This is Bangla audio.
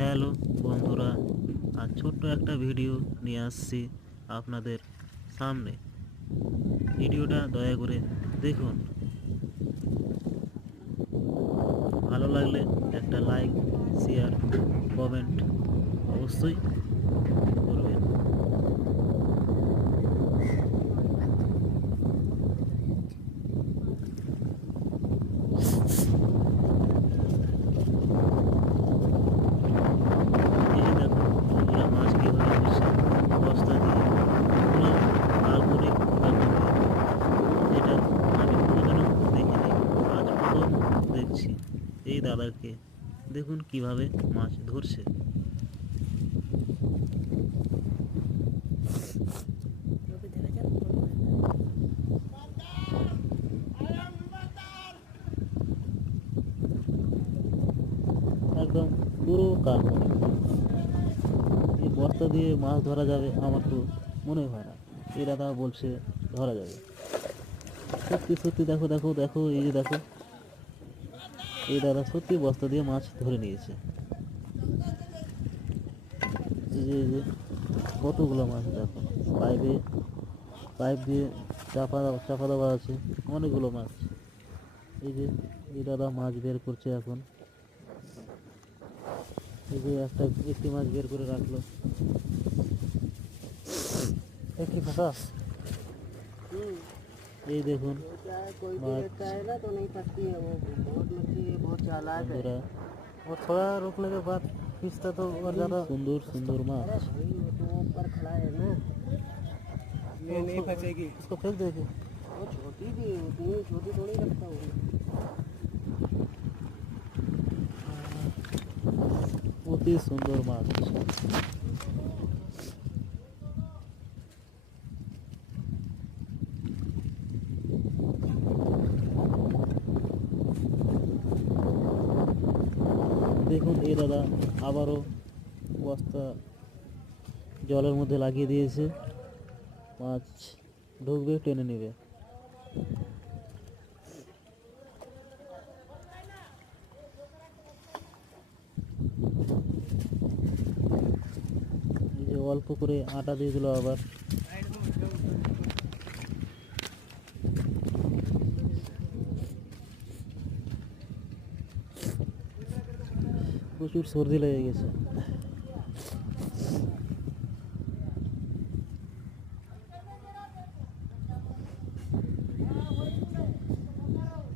হ্যালো বন্ধুরা, আজ ছোট্ট একটা ভিডিও নিয়ে আসছি আপনাদের সামনে। ভিডিওটা দয়া করে দেখুন। ভালো লাগলে একটা লাইক, শেয়ার, কমেন্ট অবশ্যই করবেন। এই যে দেখো বন্ধুরা, মাছ কীভাবে ধরছে বস্তা দিয়ে, পুরো কাল্পনিক ব্যাপার। এটা আমি কোনোদিনও দেখিনি, আজ প্রথম দেখছি এই দাদাকে। দেখুন কিভাবে মাছ ধরছে। একদম পুরো কাল্পনিক। এই বস্তা দিয়ে মাছ ধরা যাবে আমার তো মনে হয় না। এই দাদা বলছে ধরা যাবে। সত্যি সত্যি দেখো দেখো দেখো, এই যে দেখো, এই দাদা সত্যি বস্তা দিয়ে মাছ ধরে নিয়েছে। এই যে কতগুলো মাছ দেখো, পাইপ দিয়ে চাপা চাপা দেওয়া আছে, অনেকগুলো মাছ। এই যে এই দাদা মাছ বের করছে এখন। এই যে একটি মাছ বের করে রাখলো। একটি ফাঁকা। এই দেখুন बंधुरा, वो थोड़ा रुकने के बाद खींचता तो और ज़्यादा सुंदर सुंदर माछ। भाई वो तो ऊपर खड़ा है ना, ये नहीं फंसेगी। इसको फेंक देगी। वो छोटी भी है, उतनी छोटी थोड़ी रखता हूँ। অতি সুন্দর মাছ। দেখুন এই দাদা আবারও বস্তা জলের মধ্যে লাগিয়ে দিয়েছে, মাছ ঢুকবে, টেনে নেবে। এই যে অল্প করে আটা দিয়ে দিল আবার। প্রচুর সর্দি লেগে গেছে।